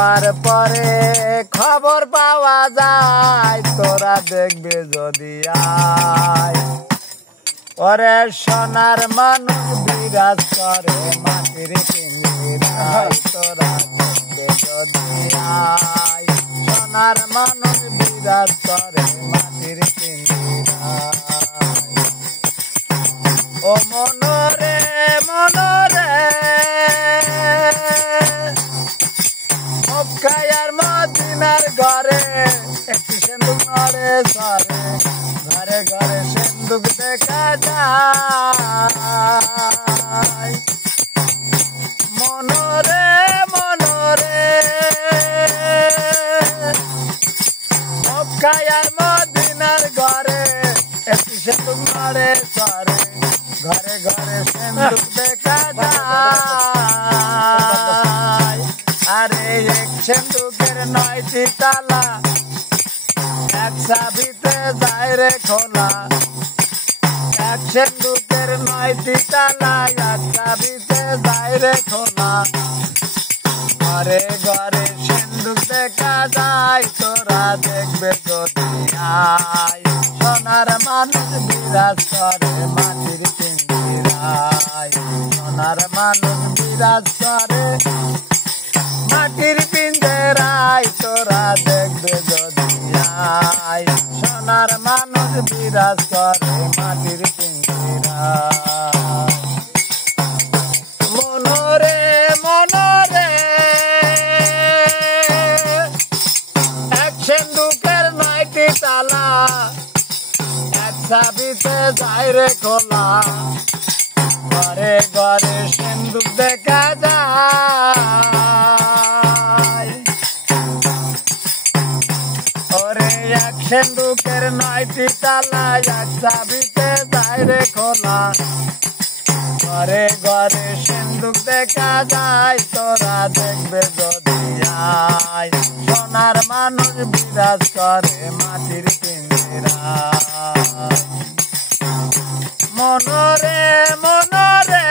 যাবার পরে খবর পাওয়া যায় তোরা দেখবে যদি আয় ওরে সোনার মানুষ বিরাজ করে মাটির পিঞ্জিরায় তোরা দেখবে যদি আয় সোনার মানুষ বিরাজ করে মাটির পিঞ্জিরায় ও মনরে মনরে মক্কার মদিনার ঘরে একটি সিন্দুক নড়ে সরে ঘরে ঘরে সিন্দুক দেখা যায় মনরে মনরে মক্কার মদিনার ঘরে একটি সিন্দুক নড়ে সরে ঘরে ঘরে সিন্দুক দেখা যায় আরে এক সিন্দুকের 9টি তালা এক চাবিতে যায় রে খোলা এক সিন্দুকের 9টি তালা এক চাবিতে যায় রে খোলা ঘরে ঘরে সিন্দুক দেখা যায় তোরা দেখবে যদি আয় সোনার মানুষ বিরাজ করে মাটির পিঞ্জিরায় সোনার মানুষ বিরাজ করে মাটির পিঞ্জিরায় তোরা দেখবে যদি আয় সোনার মানুষ বিরাজ করে মাটির পিঞ্জিরায় মনরে মনরে এক সিন্দুকের 9টি তালা এক চাবিতে যায় রে খোলা ঘরে ঘরে সিন্দুক দেখা যায় ওরে এক সিন্দুকের 9টি তালা এক চাবিতে যায় রে খোলা ঘরে ঘরে সিন্দুক দেখা যায় তোরা দেখবে যদি আয় সোনার মানুষ বিরাজ করে মাটির পিঞ্জিরায় মনরে মনরে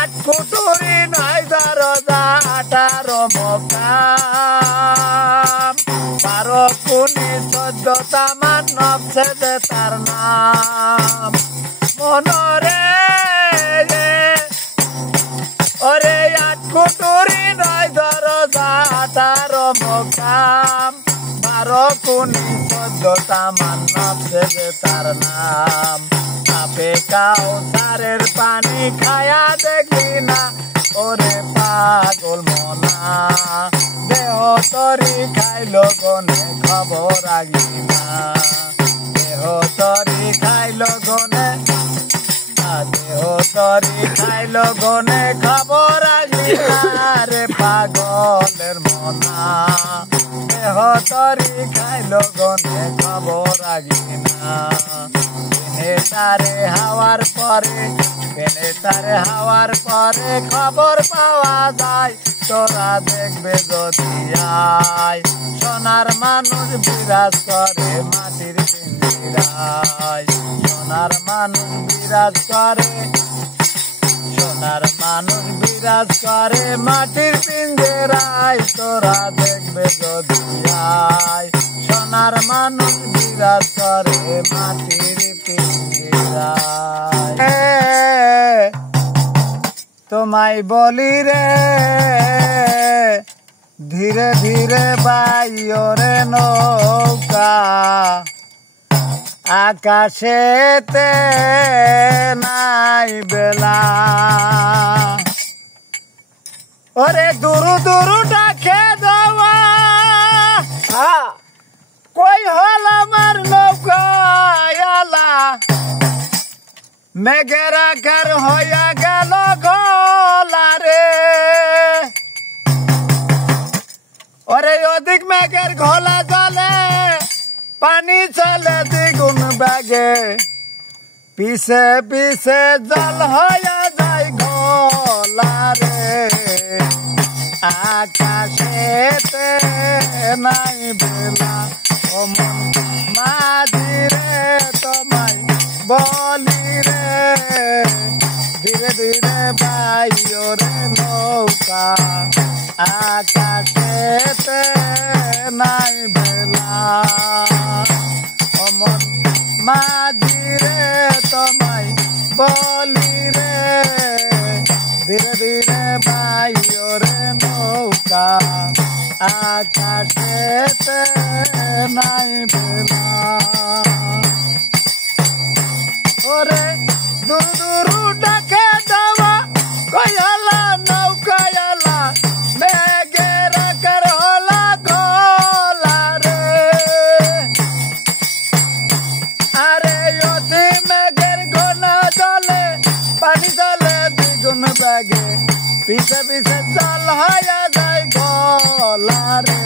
8 কুটুরি 9 দরজা 18 মোকাম 12 কুনি 14 তামান নবসে দে তার নাম মনরে ওরে 8 কুটুরি 9 দরজা 18 মোকাম 12 কুনি 14 তামান নবসে দে তার নাম আপে কাউসারের পানি খায়া দেখলি না ওরে পাগল মনা দেহ তরি খাইলো গনে খবর রাখলি না দেহ তরি খাইলো গনে দেহ তরি খাইলো গনে খবর রাখলি না রে পাগলের মনা দেহ তরি খাইলো গনে খবর রাখলি না তারে হাওয়ার পরে তারে হাওয়ার পরে খবর পাওয়া যায় তোরা দেখবে যদি আয় সোনার মানুষ বিরাজ করে মাটির পিঞ্জিরায় সোনার মানুষ বিরাজ করে সোনার মানুষ বিরাজ করে মাটির পিঞ্জিরায় তোরা দেখবে যদি আয় সোনার মানুষ বিরাজ করে মাটির তোমায় বলি রে ধীরে ধীরে বাইরে নৌকা আকাশেতে নাই বেলা ওরে দুরু দুরু ডাকে দেওয়া কই হল আমার নৌকা মেঘের আকার হইয়া গেল গলা রে ওরে অধিক মেঘের ঘোলা জলে পানি চলে দ্বিগুণ বেগে পিছে পিছে জল হইয়া যায় ঘোলা রে আকাশেতে নাই বেলা ও মন মাঝি রে তোমায় বলি রে ধীরে ধীরে বাইরে নৌকা আকাশেতে নাই বেলা অমন মাঝিরে তোমায় বলি রে ধীরে ধীরে বাইরে নৌকা আকাশেতে নাই বেলা ওরে দূর দূর ডাকে দেওয়া কয়ালা নৌকায়ালা মেঘের আকার হলা গলা রে আরে অতি মেঘের ঘনা জলে পানি জলে দ্বিগুণ বেগে পিছে পিছে জল হয়ে যায় গলা রে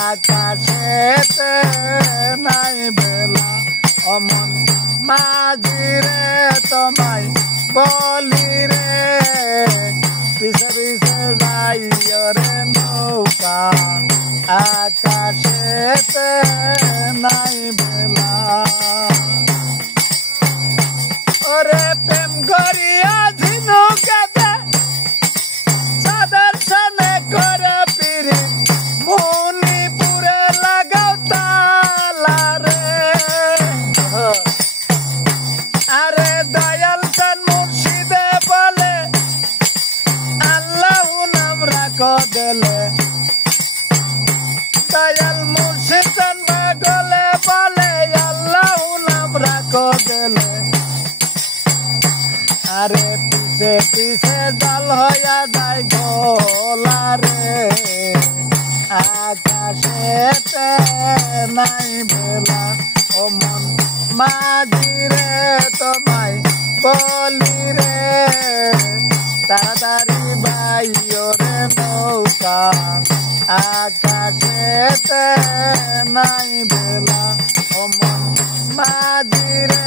আকাশেতে নাই বেলা অমন মাঝিরে তোমায় বলি রে পিছে পিছে যাই রে নৌকা আকাশেতে নাই বেলা ওরে প্রেম করিয়া ঝিনুকেতে সাদার সামনে করে পিরি মণিপুরে লাগাও তালা রে আরে দয়াল চান মুর্শিদে বলে আল্লাহ নাম রাখো দিলে দয়াল মুর্শিদ চান গলে বলে আল্লাহ নাম রাখো দিলে আরে পিছে পিছে জাল হইয়া যায় গলা রে আকাশেতে নাই বেলা ও মন মাঝিরে তোমায় বলি রে তাড়াতাড়ি বাইরে নৌকা আকাশেতে নাই বেলা ও মন মাঝিরে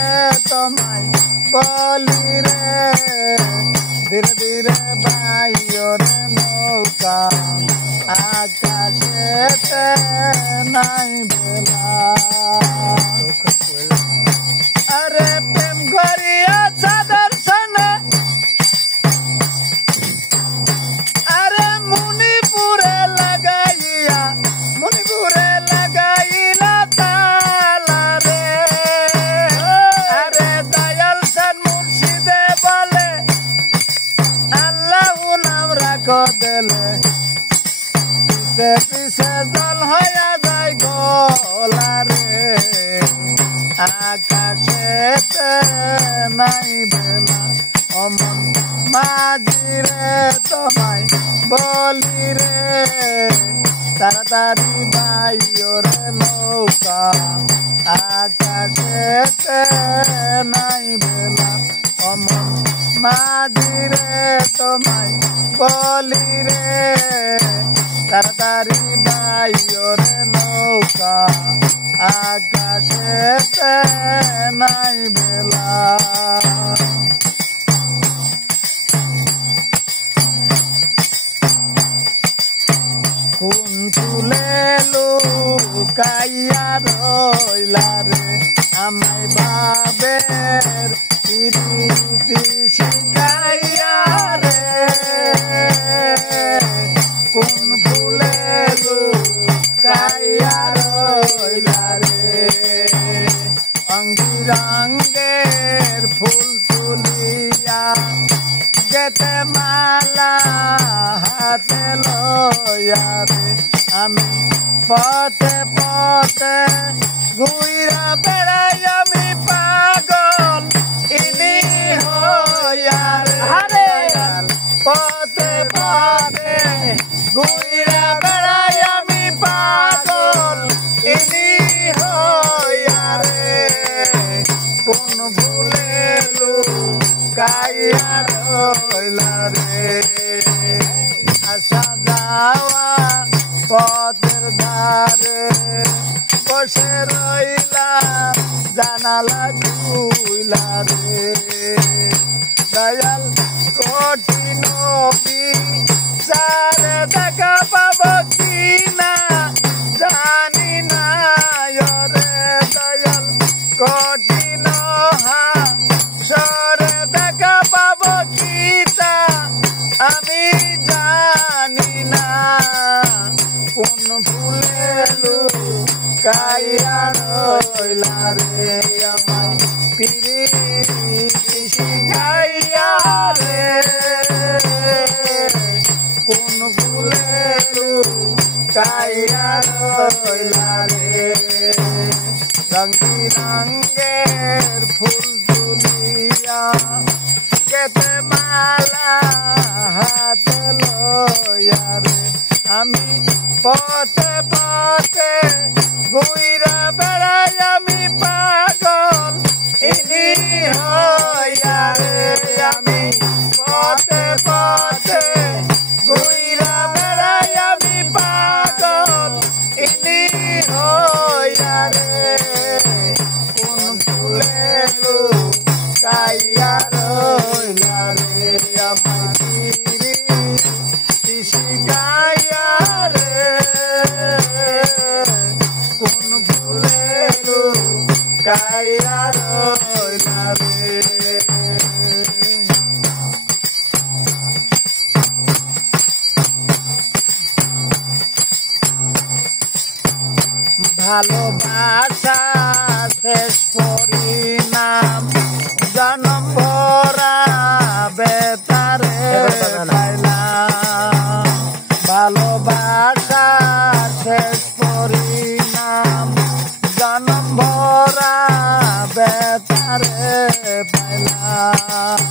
তোমায় বলি রে ধীরে ধীরে বাইরে নৌকা আকাশেতে নাই বেলা আরে প্রেম করিয়া চাঁদের সনে আরে মণিপুরে লাগাইলা তালা রে আরে দয়াল চান মুর্শিদে বলে আল্লাহ নাম রাখো দিলে পিছে পিছে জল হইয়া যায় গলা রে আকাশেতে নাই বেলা অমন মাঝিরে তোমায় বলি রে তাড়াতাড়ি বাইরে নৌকা আকাশেতে নাই বেলা অমন মাঝিরে তোমায় বলি রে তাড়াতাড়ি বাইরে নৌকা আকাশেতে নাই বেলা কোন তুলে লুকাইয়া রইলা রে আমায় বাবের প্রীতি শিখাইয়া রে কোন ফুলে লুকাইয়া রইলা রে অঙ্গিরঙ্গের ফুল তুলিয়া গেতে মালা হাতে লইয়া রে আমি পথে পথে ঘুইরা বেড়াই আমি পাগল ইনি হইয়া রে পথে পথে ঘুইরা বেড়াই আমি পাগল ইনি হইয়া রে কোন ভুলে লুকাইয়া রইলা রে আসা যাওয়া পথের ধারে বসে রইলাম জানালা খুইলা রে দয়াল কঠিন বিচারে দেখা পাবো কিনা জানি না রে দয়াল কঠিন হাসরে দেখা পাবো কিনা আমি জানি না কোন ফুলে লুকাইয়া রইলা রে আমায় পিরিতি শিখাইয়া রে কোন ফুলে লুকাইয়া রইলা রে রঙি রঙের ফুল তুলিয়া কেতে মালা হাতে লইয়া রে আমি পথে পথে ঘুইরা বেড়াই আমি পাগল ইনি হইয়া রে আমি পথে পথে ঘুইরা বেড়াই আমি পাগল ইনি হইয়া রে কোন ফুলে লুকাইয়া রইলা রে আমার পিরিতি শিখাইয়া রে কোন ফুলে লুকাইয়া রইলা রে ভালোবাসা শেষ পরিণাম জনম ভরা বেতারে পাইলাম ভালোবাসা শেষ পরিণাম জনম ভরা বেতারে পাইলাম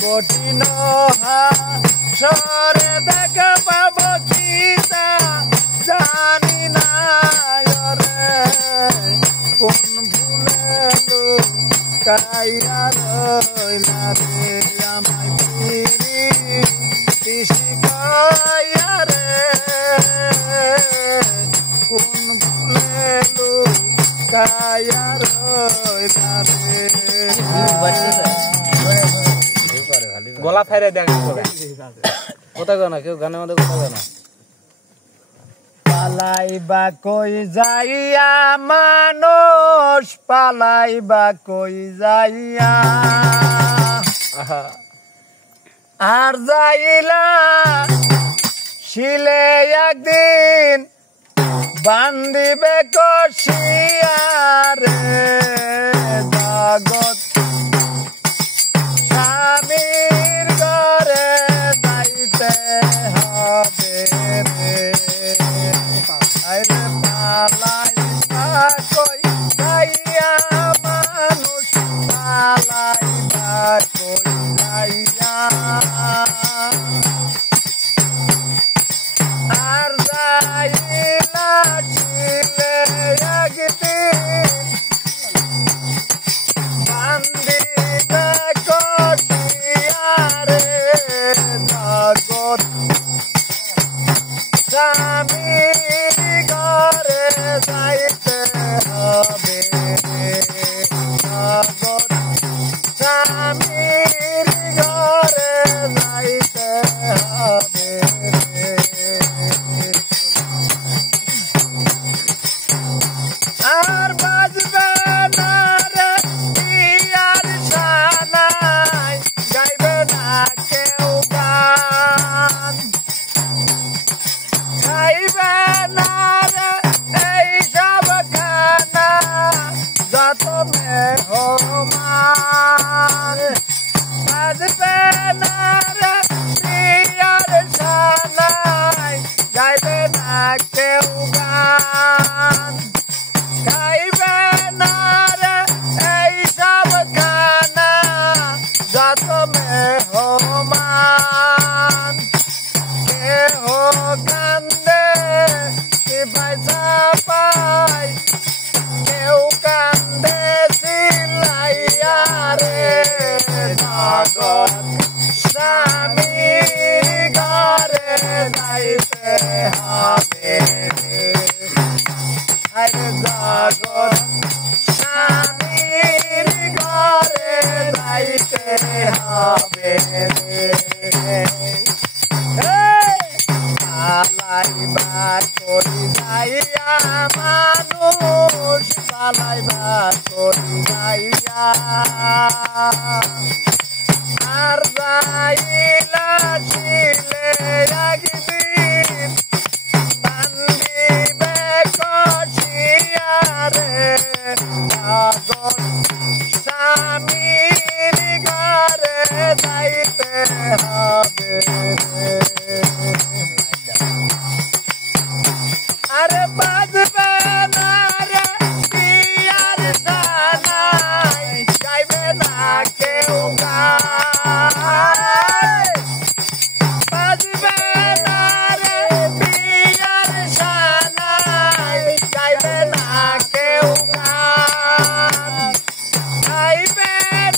কঠিন হাসরে দেখা পাব চিতা জানি না রে কোন ভুলে লুকাইয়া রইলা রে আমায় পিরিতি শিখাইয়া রে কোন ভুলে লুকাইয়া রইলা রে গলা ফাইরে দেখ কোথায় গানা কেউ গানের মধ্যে কোথায় গানা পালাইবা কই যাইয়া মানুষ পালাইবা কই যাইয়া আর যাইলা শিলে একদিন বান্দিবে কষিয়া রে জগৎ স্বামীর ঘরে যাইতে হবে রে আরে পালাইবা কই যাইয়া মানুষ পালাইবা কই যাইয়া আর যাইলা ছিলে একদিন বান্দিবে কটিয়া রে জগৎ স্বামীর ঘরে যাইতে হবে জগৎ স্বামীর ঘরে যাইতে হবে আর বাজবে না রে ইয়ার শানাই গাইবে না কেউ গান খাইবে না রে এই সব খানা যত মেহমান বাজবে না রে ইয়ার শানাই গাইবে না কেউ গান খাইবে না রে এই সব খানা যত মেহমান কেহ কান্দে কি পয়সা পাই কেউ কান্দে সিলাইয়া রে জগৎ স্বামীর ঘরে যাইতে হবে রে আরে জগৎ স্বামীর ঘরে যাইতে হবে রে পালাইবা কই যাইয়া মানুষ পালাইবা কই যাইয়া আর যাইলা ছিলে একদিন বান্দিবে কষিয়ারে পাগল স্বামীর ঘরে যাইতে হবে আরে বাজবে না রে পিয়ার সানাই গাইবে না কেউ গায় বাজবে না রে পিয়ার সানাই গাইবে না কেউ গান গাইবে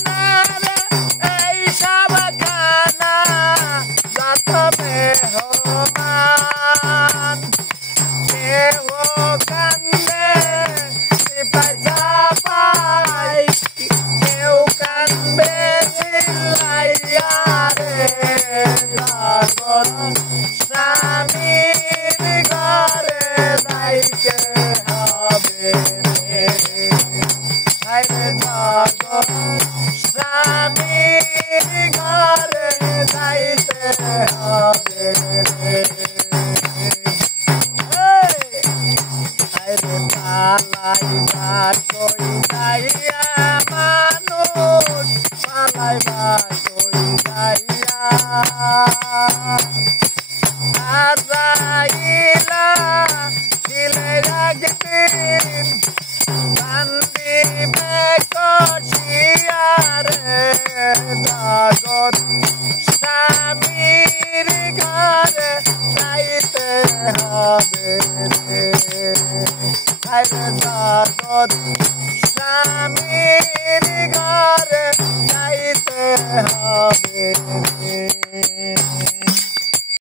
না রে এই সব গানা যত মেহমান কেউ কান্দে সিপাইসা পাই কেউ কান্দে চিল্লাইয়া রে পাগল স্বামীর ঘরে যাইতে হবে রে আরে পাগল স্বামীর ঘরে যাইতে হবে রে আরে পালাইবার কই যাইয়া মানুষ পালাইবার কই যাইয়া আর যাইলা ছিলে একদিন বান্দিবে কষিয়ারে পাগল স্বামীর ঘরে যাইতে হবে রে আরে পাগল